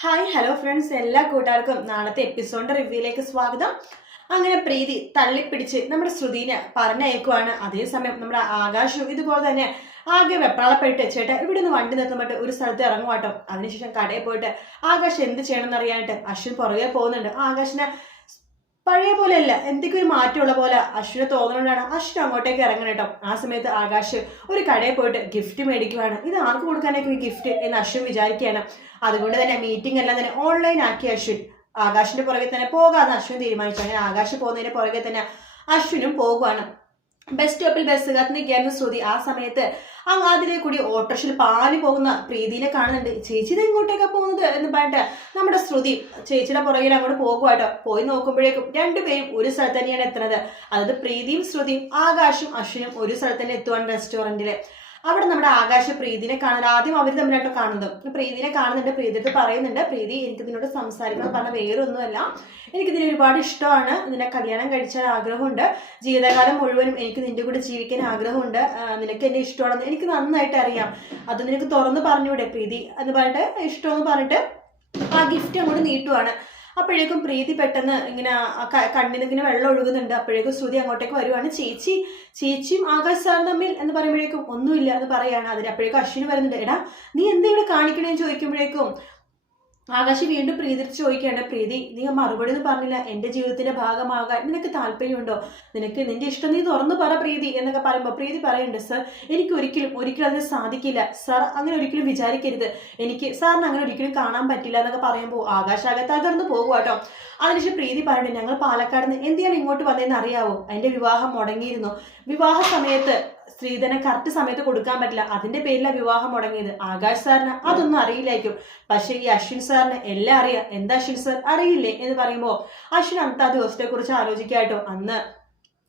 Hi hello friends, എല്ലാ കൂട്ടുകാർക്കും നാളത്തെ എപ്പിസോഡിന്റെ റിവ്യൂയിലേക്ക് സ്വാഗതം. അങ്ങനെ പ്രീതി തള്ളിപ്പിടിച്ച് നമ്മുടെ ശ്രുതിനെ പറഞ്ഞയക്കുവാണ്. അതേസമയം നമ്മുടെ ആകാശവും ഇതുപോലെ തന്നെ ആകെ വെപ്രാളപ്പെട്ട് ചേട്ടാ ഇവിടെ നിന്ന് വണ്ടി നിർത്തുമ്പോട്ട് ഒരു സ്ഥലത്ത് ഇറങ്ങുവാട്ടോ. അതിനുശേഷം കടയിൽ പോയിട്ട് ആകാശ് എന്ത് ചെയ്യണമെന്ന് അറിയാനായിട്ട് അശ്വിൻ പുറകെ പോകുന്നുണ്ട്. ആകാശിനെ പഴയ പോലെ അല്ല, എന്തൊക്കെ ഒരു മാറ്റമുള്ള പോലെ അശ്വിനെ തോന്നുന്നതുകൊണ്ടാണ് അശ്വിൻ അങ്ങോട്ടേക്ക് ഇറങ്ങണം കേട്ടോ. ആ സമയത്ത് ആകാശ് ഒരു കടയിൽ പോയിട്ട് ഗിഫ്റ്റ് മേടിക്കുവാണ്. ഇത് ആർക്ക് കൊടുക്കാനൊക്കെ ഈ ഗിഫ്റ്റ് എന്ന് അശ്വിൻ വിചാരിക്കുകയാണ്. അതുകൊണ്ട് തന്നെ മീറ്റിംഗ് എല്ലാം തന്നെ ഓൺലൈൻ ആക്കി അശ്വിൻ ആകാശിന്റെ പുറകെ തന്നെ പോകാന്ന് അശ്വിൻ തീരുമാനിച്ചു. അങ്ങനെ ആകാശ് പോകുന്നതിന്റെ പുറകെ തന്നെ അശ്വിനും പോകുവാണ്. ബസ് സ്റ്റോപ്പിൽ ബസ് കാത്ത് നിൽക്കുകയായിരുന്നു ശ്രുതി. ആ സമയത്ത് അതിലെ കൂടി ഓട്ടോറിക്ഷയിൽ പാല് പോകുന്ന പ്രീതിനെ കാണുന്നുണ്ട്. ചേച്ചി ഇത് എങ്ങോട്ടേക്കാണ് പോകുന്നത് എന്ന് പറഞ്ഞിട്ട് നമ്മുടെ ശ്രുതി ചേച്ചിയുടെ പുറകിൽ അങ്ങോട്ട് പോകുവാട്ടോ. പോയി നോക്കുമ്പോഴേക്കും രണ്ടുപേരും ഒരു സ്ഥലത്ത് തന്നെയാണ് എത്തുന്നത്. അതായത് പ്രീതിയും ശ്രുതിയും ആകാശും അശ്വിനും ഒരു സ്ഥലത്ത് തന്നെ എത്തുവാണ് റെസ്റ്റോറന്റില്. അവിടെ നമ്മുടെ ആകാശ പ്രീതിനെ കാണാൻ ആദ്യം അവർ തമ്മിലായിട്ട് കാണുന്നത്. പ്രീതിനെ കാണുന്നുണ്ട്. പ്രീതിട്ട് പറയുന്നുണ്ട്, പ്രീതി എനിക്ക് ഇതിനോട് സംസാരിക്കണം പറഞ്ഞ വേറൊന്നുമല്ല, എനിക്കിതിന് ഒരുപാട് ഇഷ്ടമാണ്, നിന്നെ കല്യാണം കഴിച്ചാൽ ആഗ്രഹമുണ്ട്, ജീവിതകാലം മുഴുവനും എനിക്ക് നിന്റെ കൂടെ ജീവിക്കാൻ ആഗ്രഹമുണ്ട്, നിനക്ക് എന്നെ ഇഷ്ടമാണെന്ന് എനിക്ക് നന്നായിട്ട് അറിയാം, അത് നിനക്ക് തുറന്ന് പറഞ്ഞൂടെ പ്രീതി എന്ന് പറഞ്ഞിട്ട് ഇഷ്ടമെന്ന് പറഞ്ഞിട്ട് ആ ഗിഫ്റ്റ് അങ്ങോട്ട് നീട്ടുവാണ്. അപ്പോഴേക്കും പ്രീതി പെട്ടെന്ന് ഇങ്ങനെ കണ്ണിന് ഇങ്ങനെ വെള്ളം ഒഴുകുന്നുണ്ട്. അപ്പോഴേക്കും ശ്രുതി അങ്ങോട്ടേക്ക് വരുവാണ്. ചേച്ചിയും ആകാശ് സാർ തമ്മിൽ എന്ന് പറയുമ്പോഴേക്കും ഒന്നുമില്ല എന്ന് പറയാണ്. അപ്പോഴേക്കും അശ്വിന് വരുന്നുണ്ട്. എടാ നീ എന്താ ഇവിടെ കാണിക്കണേന്ന് ചോദിക്കുമ്പോഴേക്കും ആകാശ് വീണ്ടും പ്രീതി ചോദിക്കുകയാണ്, പ്രീതി നീ മറുപടി ഒന്നും പറഞ്ഞില്ല, എന്റെ ജീവിതത്തിന്റെ ഭാഗമാകാൻ നിനക്ക് താല്പര്യമുണ്ടോ, നിന്റെ ഇഷ്ടം നീ തുറന്നു പറ പ്രീതി എന്നൊക്കെ പറയുമ്പോൾ പ്രീതി പറയുന്നുണ്ട്, സർ എനിക്ക് ഒരിക്കലും അതിന് സാധിക്കില്ല സാർ, അങ്ങനെ ഒരിക്കലും വിചാരിക്കരുത്, എനിക്ക് സാറിന് അങ്ങനെ ഒരിക്കലും കാണാൻ പറ്റില്ല എന്നൊക്കെ പറയുമ്പോൾ ആകാശ് ആകെ തകർന്നു പോകുവാട്ടോ. അതിനുശേഷം പ്രീതി പറയുന്നുണ്ട്, ഞങ്ങൾ പാലക്കാട് നിന്ന് എന്തിനാണ് ഇങ്ങോട്ട് വന്നതെന്ന് അറിയാവോ, അതിന്റെ വിവാഹം മുടങ്ങിയിരുന്നു, വിവാഹ സമയത്ത് സ്ത്രീധന കറക്റ്റ് സമയത്ത് കൊടുക്കാൻ പറ്റില്ല, അതിന്റെ പേരിലാണ് വിവാഹം മുടങ്ങിയത്. ആകാശ് സാറിന് അതൊന്നും അറിയില്ലായിരിക്കും, പക്ഷെ ഈ അശ്വിൻ സാറിന് എല്ലാം അറിയാം. എന്താ അശ്വിൻ സാർ അറിയില്ലേ എന്ന് പറയുമ്പോൾ അശ്വിൻ അന്നത്തെ ആ ദിവസത്തെ കുറിച്ച് ആലോചിക്കാട്ടോ. അന്ന്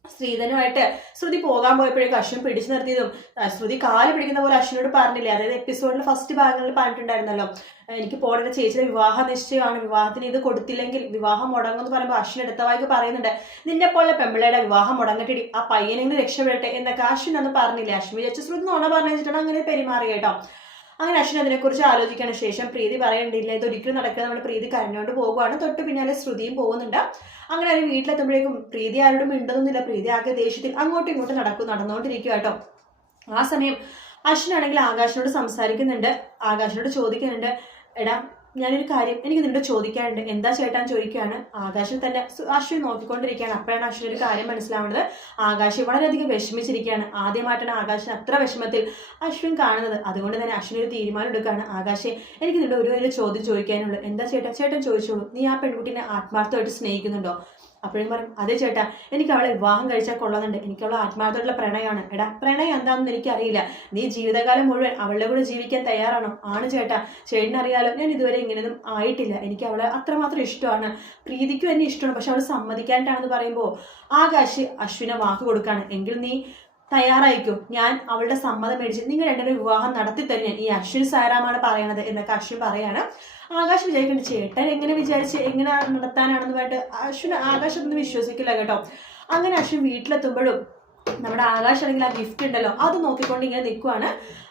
ശ്രീധനുമായിട്ട് ശ്രുതി പോകാൻ പോയപ്പോഴേക്കും അശ്വിൻ പിടിച്ചു നിർത്തിയതും ശ്രുതി കാല് പിടിക്കുന്ന പോലെ അശ്വിനോട് പറഞ്ഞില്ലേ, അതായത് എപ്പിസോഡിൽ ഫസ്റ്റ് ഭാഗങ്ങളിൽ പറഞ്ഞിട്ടുണ്ടായിരുന്നല്ലോ, എനിക്ക് പോകേണ്ട ചേച്ചിയുടെ വിവാഹ നിശ്ചയമാണ്, വിവാഹത്തിന് ഇത് കൊടുത്തില്ലെങ്കിൽ വിവാഹം മുടങ്ങുമെന്ന് പറയുമ്പോൾ അശ്വിൻ എടുത്ത വായിക്ക് പറയുന്നുണ്ട്, നിന്നെ പോലെ പെമ്പിളയുടെ വിവാഹം മുടങ്ങട്ടിടി, ആ പയ്യനെങ്കിലും രക്ഷപ്പെടട്ടെ എന്നൊക്കെ അശ്വിൻ അന്ന് പറഞ്ഞില്ലേ. അശ്വിൻ വിചാരിച്ച ശ്രുതി നോണ പറഞ്ഞു വെച്ചിട്ടാണ് അങ്ങനെ പെരുമാറി കേട്ടോ. അങ്ങനെ അശ്വിൻ അതിനെക്കുറിച്ച് ആലോചിക്കാണ്. ശേഷം പ്രീതി പറയണ്ടില്ല, ഇതൊരിക്കലും നടക്കുക, നമ്മുടെ പ്രീതി കരഞ്ഞുകൊണ്ട് പോകുവാണ്. തൊട്ട് പിന്നാലെ ശ്രുതിയും പോകുന്നുണ്ട്. അങ്ങനെ അവർ വീട്ടിലെത്തുമ്പോഴേക്കും പ്രീതി ആരോടും മിണ്ടുന്നില്ല. പ്രീതി ആകെ ദേഷ്യത്തിൽ അങ്ങോട്ടും ഇങ്ങോട്ടും നടന്നുകൊണ്ടിരിക്കുക കേട്ടോ. ആ സമയം അശ്വിനാണെങ്കിൽ ആകാശിനോട് സംസാരിക്കുന്നുണ്ട്. ആകാശിനോട് ചോദിക്കുന്നുണ്ട്, എടാ ഞാനൊരു കാര്യം എനിക്ക് നിന്നോട് ചോദിക്കാനുണ്ട്. എന്താ ചേട്ടാൻ ചോദിക്കുകയാണ്. ആകാശം തന്നെ അശ്വിൻ നോക്കിക്കൊണ്ടിരിക്കുകയാണ്. അപ്പോഴാണ് അശ്വിൻ ഒരു കാര്യം മനസ്സിലാവുന്നത്, ആകാശ് വളരെയധികം വിഷമിച്ചിരിക്കുകയാണ്. ആദ്യമായിട്ടാണ് ആകാശിന് അത്ര വിഷമത്തിൽ അശ്വിൻ കാണുന്നത്. അതുകൊണ്ട് തന്നെ അശ്വിൻ ഒരു തീരുമാനം എടുക്കുകയാണ്, ആകാശെ എനിക്ക് നിന്നോട് ഒരു ചോദ്യം ചോദിക്കാനുള്ളൂ. എന്താ ചേട്ടൻ ചോദിച്ചോളൂ, നീ ആ പെൺകുട്ടിനെ ആത്മാർത്ഥമായിട്ട് സ്നേഹിക്കുന്നുണ്ടോ. അപ്പോഴും പറയും, അതെ ചേട്ടാ, എനിക്ക് അവളെ വിവാഹം കഴിച്ചാൽ കൊള്ളുന്നുണ്ട്, എനിക്ക് അവളെ ആത്മാർത്ഥമായിട്ടുള്ള പ്രണയമാണ്. എടാ പ്രണയം എന്താണെന്ന് എനിക്കറിയില്ല, നീ ജീവിതകാലം മുഴുവൻ അവളുടെ കൂടെ ജീവിക്കാൻ തയ്യാറാണോ. ആണ് ചേട്ടാ, ചേട്ടനറിയാലോ ഞാൻ ഇതുവരെ ഇങ്ങനെയൊന്നും ആയിട്ടില്ല, എനിക്ക് അവളെ അത്രമാത്രം ഇഷ്ടമാണ്, പ്രീതിക്കും എന്നെ ഇഷ്ടമാണ്, പക്ഷെ അവൾ സമ്മതിക്കാനായിട്ടാണെന്ന് പറയുമ്പോൾ ആകാശ് അശ്വിനെ വാക്ക് കൊടുക്കാണ്, എങ്കിൽ നീ തയ്യാറായിക്കോ, ഞാൻ അവളുടെ സമ്മതം മേടിച്ച് നിങ്ങൾ രണ്ടുപേരും വിവാഹം നടത്തി തന്നെ, ഈ അശ്വിൻ സാരാമാണ് പറയണത് എന്നൊക്കെ അശ്വിൻ പറയാണ്. ആകാശ് വിചാരിക്കേണ്ട, ചേട്ടൻ എങ്ങനെ വിചാരിച്ച് എങ്ങനെ നടത്താനാണെന്ന് പറഞ്ഞിട്ട് ആകാശൊന്നും വിശ്വസിക്കില്ല കേട്ടോ. അങ്ങനെ അശ്വിൻ വീട്ടിലെത്തുമ്പോഴും നമ്മുടെ ആകാശ് ആണെങ്കിൽ ആ ഗിഫ്റ്റ് ഉണ്ടല്ലോ അത് നോക്കിക്കൊണ്ട് ഇങ്ങനെ നിൽക്കുവാണ്.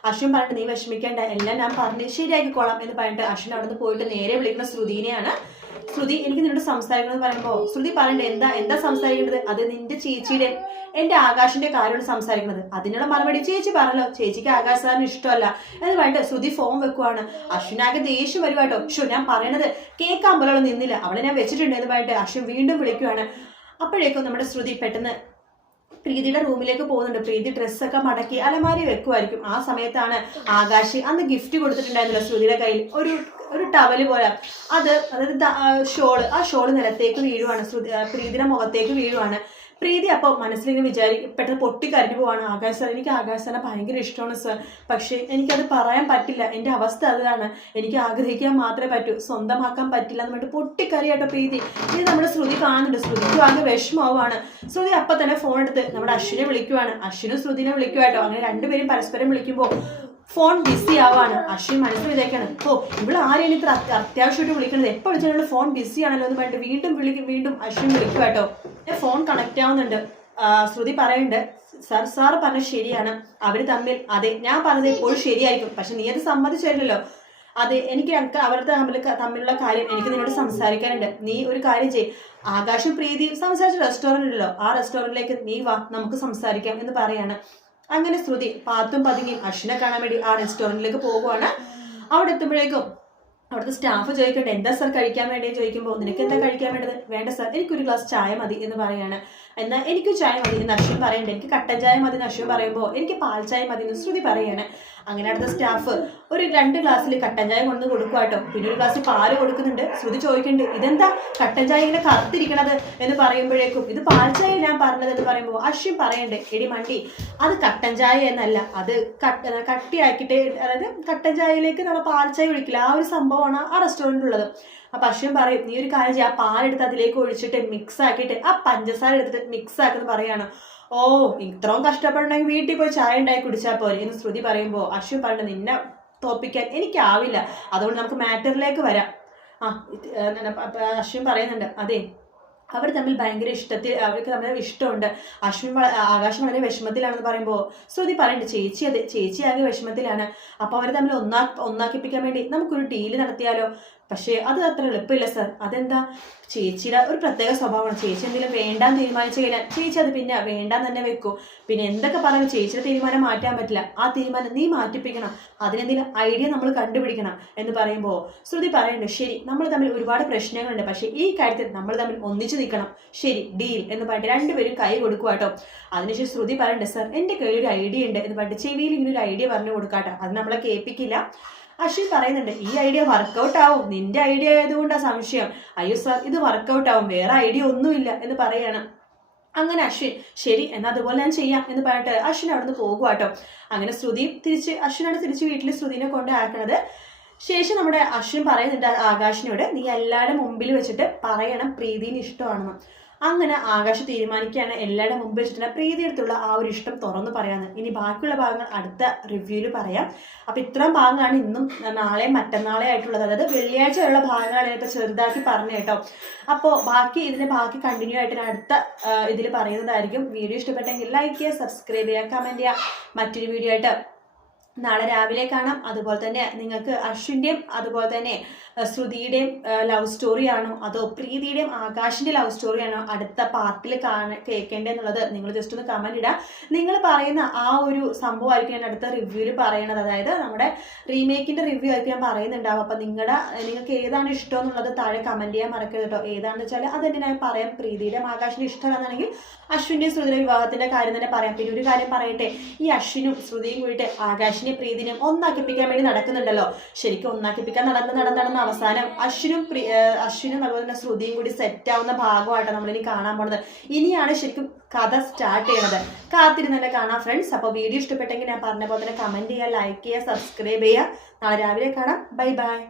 അശ്വിൻ പറഞ്ഞിട്ട്, നീ വിഷമിക്കേണ്ട, എല്ലാം ഞാൻ പറഞ്ഞ് ശരിയാക്കിക്കോളാം എന്ന് പറഞ്ഞിട്ട് അശ്വിൻ അവിടെ നിന്ന് പോയിട്ട് നേരെ വിളിക്കുന്ന ശ്രുതിനെയാണ്. ശ്രുതി എനിക്ക് നിന്നോട് സംസാരിക്കണമെന്ന് പറയുമ്പോൾ ശ്രുതി പറയണ്ടേ, എന്താ സംസാരിക്കേണ്ടത്, അത് നിന്റെ ചേച്ചിയുടെ എന്റെ ആകാശിന്റെ കാര്യമാണ് സംസാരിക്കുന്നത്. അതിനുള്ള മറുപടി ചേച്ചി പറഞ്ഞല്ലോ, ചേച്ചിക്ക് ആകാശ് സാറിന് ഇഷ്ടമല്ല എന്ന് പറഞ്ഞിട്ട് ശ്രുതി ഫോൺ വെക്കുവാണ്. അശ്വിനാകെ ദേഷ്യം വരുവാട്ടോ. ഞാൻ പറയണത് കേൾക്കാൻ പോലുള്ള നിന്നില്ല, അവളെ ഞാൻ വെച്ചിട്ടുണ്ട് എന്ന് പറഞ്ഞിട്ട് അശ്വിൻ വീണ്ടും വിളിക്കുവാണ്. അപ്പോഴേക്കും നമ്മുടെ ശ്രുതി പെട്ടെന്ന് പ്രീതിയുടെ റൂമിലേക്ക് പോകുന്നുണ്ട്. പ്രീതി ഡ്രസ്സൊക്കെ മടക്കി അലമാരി വെക്കുമായിരിക്കും. ആ സമയത്താണ് ആകാശ് അന്ന് ഗിഫ്റ്റ് കൊടുത്തിട്ടുണ്ടായിരുന്നല്ലോ ശ്രുതിയുടെ കയ്യിൽ ഒരു ടവല് പോലെ, അതായത് ആ ഷോള് നിലത്തേക്ക് വീഴുവാണ്. പ്രീതിയുടെ മുഖത്തേക്ക് വീഴുവാണ്. പ്രീതി അപ്പോൾ മനസ്സിലിങ്ങനെ പെട്ടെന്ന് പൊട്ടിക്കരഞ്ഞു പോവാണ്. ആകാശ് സാർ, എനിക്ക് ആകാശ് സാറിനെ ഭയങ്കര ഇഷ്ടമാണ് സർ, പക്ഷേ എനിക്കത് പറയാൻ പറ്റില്ല, എൻ്റെ അവസ്ഥ അതാണ്, എനിക്ക് ആഗ്രഹിക്കാൻ മാത്രമേ പറ്റൂ, സ്വന്തമാക്കാൻ പറ്റില്ല എന്ന് പറഞ്ഞിട്ട് പൊട്ടിക്കറിയാട്ടോ പ്രീതി. ഇത് നമ്മുടെ ശ്രുതി കാണുന്നുണ്ട്. ശ്രുതിക്കും ആകെ വിഷമമാവാണ്. ശ്രുതി അപ്പം തന്നെ ഫോൺ എടുത്ത് നമ്മുടെ അശ്വിനെ വിളിക്കുവാണ്. അശ്വിനും ശ്രുതിനെ വിളിക്കുവാട്ടോ. അങ്ങനെ രണ്ടുപേരും പരസ്പരം വിളിക്കുമ്പോൾ ഫോൺ ബിസി ആവാണ്. അശ്വിൻ മനസ്സിൽ വിചാരിക്കാണ്, ഇവിടെ ആരെയാണ് ഇത്ര അത്യാവശ്യമായിട്ട് വിളിക്കുന്നത്, എപ്പോൾ വിളിച്ചാലും ഫോൺ ബിസി ആണല്ലോ എന്ന് പറഞ്ഞിട്ട് വീണ്ടും അശ്വിൻ വിളിക്കുവാട്ടോ. ഫോൺ കണക്ട് ആവുന്നുണ്ട്. ശ്രുതി പറയുന്നുണ്ട്, സാർ പറഞ്ഞത് ശരിയാണ്, അവര് തമ്മിൽ, അതെ ഞാൻ പറഞ്ഞത് എപ്പോഴും ശരിയായിരിക്കും, പക്ഷെ നീ അത് സമ്മതിച്ചില്ലല്ലോ, അത് എനിക്ക് അവരുടെ തമ്മിലുള്ള കാര്യം എനിക്ക് നിന്നോട് സംസാരിക്കാനുണ്ട്. നീ ഒരു കാര്യം ചെയ്യ്, ആകാശം പ്രീതിയും സംസാരിച്ച റെസ്റ്റോറന്റ് ഉണ്ടല്ലോ, ആ റെസ്റ്റോറന്റിലേക്ക് നീ വാ, നമുക്ക് സംസാരിക്കാം എന്ന് പറയാണ്. അങ്ങനെ ശ്രുതി പാത്തും പതുങ്ങിയും അശ്വിനെ കാണാൻ വേണ്ടി ആ റെസ്റ്റോറന്റിലേക്ക് പോകുവാണ്. അവിടെ എത്തുമ്പോഴേക്കും അവിടുത്തെ സ്റ്റാഫ് ചോദിക്കട്ടെ, എന്താ സർ കഴിക്കാൻ വേണ്ടി ചോദിക്കുമ്പോൾ, നിനക്ക് എന്താ കഴിക്കാൻ വേണ്ടത്? വേണ്ട സർ, എനിക്കൊരു ഗ്ലാസ് ചായ മതി എന്ന് പറയാണ്. എന്നാൽ എനിക്ക് ചായ മതി എന്ന് അശ്വിൻ പറയണ്ടേ, എനിക്ക് കട്ടൻ ചായ മതി എന്ന് അശ്വിൻ പറയുമ്പോൾ എനിക്ക് പാൽ ചായ മതി എന്ന് ശ്രുതി പറയാണ്. അങ്ങനെ അടുത്ത സ്റ്റാഫ് ഒരു 2 ഗ്ലാസ്സിൽ കട്ടൻ ചായ കൊണ്ട് കൊടുക്കുവാട്ടോ. പിന്നെ ഒരു ഗ്ലാസ് പാല് കൊടുക്കുന്നുണ്ട്. ശ്രുതി ചോദിക്കുന്നുണ്ട്, ഇതെന്താ കട്ടൻ ചായ ഇങ്ങനെ കറുത്തിരിക്കണത് എന്ന് പറയുമ്പോഴേക്കും ഇത് പാൽ ചായ ഞാൻ പറഞ്ഞത് എന്ന് പറയുമ്പോൾ അശ്വിൻ പറയണ്ടേ, എടി മണ്ടി, അത് കട്ടൻ ചായ എന്നല്ല, അത് കട്ടിയാക്കിയിട്ട്, അതായത് കട്ടൻ ചായയിലേക്ക് നമ്മൾ പാൽ ചായ ഒഴിക്കില്ല, ആ ഒരു സംഭവമാണ് ആ റെസ്റ്റോറൻറ്റ് ഉള്ളത്. അപ്പൊ അശ്വിൻ പറയും, നീ ഒരു കാര്യം ചെയ്യുക, ആ പാലെടുത്ത് അതിലേക്ക് ഒഴിച്ചിട്ട് മിക്സ് ആക്കിയിട്ട് ആ പഞ്ചസാര എടുത്തിട്ട് മിക്സ് ആക്കുന്ന പറയാണ്. ഓ, ഇത്രയും കഷ്ടപ്പെടണമെങ്കിൽ വീട്ടിൽ പോയി ചായ ഉണ്ടാക്കി കുടിച്ചാൽ പോരെ എന്ന് ശ്രുതി പറയുമ്പോൾ അശ്വിൻ പറയുന്നത്, നിന്നെ തോപ്പിക്കാൻ എനിക്കാവില്ല, അതുകൊണ്ട് നമുക്ക് മാറ്ററിലേക്ക് വരാം. അശ്വിൻ പറയുന്നുണ്ട്, അതെ അവർ തമ്മിൽ ഭയങ്കര ഇഷ്ടത്തിൽ, അവർക്ക് തമ്മിൽ ഇഷ്ടമുണ്ട്. ആകാശം വളരെ വിഷമത്തിലാണെന്ന് പറയുമ്പോൾ ശ്രുതി പറയുന്നുണ്ട്, ചേച്ചി അതെ, ചേച്ചി ആകെ വിഷമത്തിലാണ്. അപ്പോൾ അവർ തമ്മിൽ ഒന്നാക്കിപ്പിക്കാൻ വേണ്ടി നമുക്കൊരു ഡീല് നടത്തിയാലോ? പക്ഷേ അത് അത്ര എളുപ്പമില്ല സർ. അതെന്താ? ചേച്ചിയുടെ ഒരു പ്രത്യേക സ്വഭാവമാണ്. ചേച്ചി എന്തെങ്കിലും വേണ്ടാന്ന് തീരുമാനിച്ചു കഴിഞ്ഞാൽ ചേച്ചി അത് പിന്നെ വേണ്ടാന്ന് തന്നെ വെക്കും. പിന്നെ എന്തൊക്കെ പറയുമ്പോൾ ചേച്ചിയുടെ തീരുമാനം മാറ്റാൻ പറ്റില്ല. ആ തീരുമാനം നീ മാറ്റിപ്പിക്കണം, അതിനെന്തെങ്കിലും ഐഡിയ നമ്മൾ കണ്ടുപിടിക്കണം എന്ന് പറയുമ്പോൾ ശ്രുതി പറയുന്നുണ്ട്, ശരി, നമ്മൾ തമ്മിൽ ഒരുപാട് പ്രശ്നങ്ങളുണ്ട്, പക്ഷേ ഈ കാര്യത്തിൽ നമ്മൾ തമ്മിൽ ഒന്നിച്ചു നിൽക്കണം, ശരി, ഡീൽ എന്ന് പറഞ്ഞിട്ട് രണ്ടുപേരും കൈ കൊടുക്കുവാട്ടോ. അതിനുശേഷം ശ്രുതി പറയുന്നുണ്ട്, സർ, എൻ്റെ കയ്യിൽ ഒരു ഐഡിയ ഉണ്ട് എന്ന് പറഞ്ഞിട്ട് ചെവിയിൽ ഇങ്ങനെ ഒരു ഐഡിയ പറഞ്ഞു കൊടുക്കാട്ടോ. അത് നമ്മളെ കേൾപ്പിക്കില്ല. അശ്വിൻ പറയുന്നുണ്ട്, ഈ ഐഡിയ വർക്കൗട്ട് ആവും, നിന്റെ ഐഡിയ ആയതുകൊണ്ടാണ് സംശയം. അയ്യോ സാർ, ഇത് വർക്കൗട്ട് ആവും, വേറെ ഐഡിയ ഒന്നുമില്ല എന്ന് പറയാണ്. അങ്ങനെ അശ്വിൻ, ശരി, എന്നാൽ അതുപോലെ ഞാൻ ചെയ്യാം എന്ന് പറഞ്ഞിട്ട് അശ്വിൻ അവിടുന്ന് പോകുവാട്ടോ. അങ്ങനെ അശ്വിനാണ് തിരിച്ച് വീട്ടിൽ ശ്രുതിനെ കൊണ്ട് ആക്കണത്. ശേഷം നമ്മുടെ അശ്വിൻ പറയുന്നുണ്ട് ആകാശിനോട്, നീ എല്ലാവരുടെ മുമ്പിൽ വെച്ചിട്ട് പറയണം പ്രീതിന് ഇഷ്ടമാണെന്ന്. അങ്ങനെ ആകാശ് തീരുമാനിക്കുകയാണ് എല്ലാവരുടെ മുമ്പ് വെച്ചിട്ട് പ്രീതിയെടുത്തുള്ള ആ ഒരു ഇഷ്ടം തുറന്നു പറയാന്ന്. ഇനി ബാക്കിയുള്ള ഭാഗങ്ങൾ അടുത്ത റിവ്യൂവിൽ പറയാം. അപ്പം ഇത്രയും ഭാഗങ്ങളാണ് ഇന്നും നാളെയും മറ്റന്നാളെ ആയിട്ടുള്ളത്. അതായത് വെള്ളിയാഴ്ച വരെയുള്ള ഭാഗങ്ങളാണ് ഇപ്പോൾ ചെറുതാക്കി പറഞ്ഞു കേട്ടോ. അപ്പോൾ ഇതിന്റെ ബാക്കി കണ്ടിന്യൂ ആയിട്ട് അടുത്ത ഇതിൽ പറയുന്നതായിരിക്കും. വീഡിയോ ഇഷ്ടപ്പെട്ടെങ്കിൽ ലൈക്ക് ചെയ്യുക, സബ്സ്ക്രൈബ് ചെയ്യുക, കമൻറ്റ് ചെയ്യുക. മറ്റൊരു വീഡിയോ ആയിട്ട് നാളെ രാവിലെ കാണാം. അതുപോലെ തന്നെ നിങ്ങൾക്ക് അശ്വിൻ്റെയും അതുപോലെ തന്നെ ശ്രുതിയുടെയും ലവ് സ്റ്റോറിയാണോ അതോ പ്രീതിയുടെയും ആകാശിൻ്റെ ലവ് സ്റ്റോറിയാണോ അടുത്ത പാർട്ടിൽ കേൾക്കേണ്ടതെന്നുള്ളത് നിങ്ങൾ ജസ്റ്റ് ഒന്ന് കമൻറ്റ് ഇടുക. നിങ്ങൾ പറയുന്ന ആ ഒരു സംഭവമായിരിക്കും ഞാൻ അടുത്ത റിവ്യൂവിൽ പറയണത്. അതായത് നമ്മുടെ റീമേക്കിൻ്റെ റിവ്യൂ ആയിരിക്കും ഞാൻ പറയുന്നുണ്ടാവും. അപ്പം നിങ്ങൾക്ക് ഏതാണ് ഇഷ്ടം എന്നുള്ളത് താഴെ കമൻറ്റ് ചെയ്യാൻ മറക്കരുത് കേട്ടോ. ഏതാണെന്ന് വെച്ചാൽ അതെന്നെ ഞാൻ പറയാം. പ്രീതിയുടെയും ആകാശിൻ്റെ ഇഷ്ടമാണെന്നുണ്ടെങ്കിൽ അശ്വിൻ്റെയും ശ്രുതിയുടെ വിവാഹത്തിൻ്റെ കാര്യം തന്നെ പറയാം. പിന്നെ ഒരു കാര്യം പറയട്ടെ, ഈ അശ്വിനും ശ്രുതിയും കൂടിയിട്ട് ആകാശിനെ പ്രീതിനെയും ഒന്നാക്കിപ്പിക്കാൻ വേണ്ടി നടക്കുന്നുണ്ടല്ലോ. ശരിക്കും ഒന്നാക്കിപ്പിക്കാൻ നടന്ന അവസാനം അശ്വിനും അതുപോലെ തന്നെ ശ്രുതിയും കൂടി സെറ്റ് ആവുന്ന ഭാഗമായിട്ടാണ് നമ്മളിനി കാണാൻ പോണത്. ഇനിയാണ് ശരിക്കും കഥ സ്റ്റാർട്ട് ചെയ്യണത്. കാത്തിരുന്ന് തന്നെ കാണാം ഫ്രണ്ട്സ്. അപ്പോൾ വീഡിയോ ഇഷ്ടപ്പെട്ടെങ്കിൽ ഞാൻ പറഞ്ഞ പോലെ തന്നെ കമൻറ്റ് ചെയ്യുക, ലൈക്ക് ചെയ്യുക, സബ്സ്ക്രൈബ് ചെയ്യുക. നാളെ രാവിലെ കാണാം. Bye bye.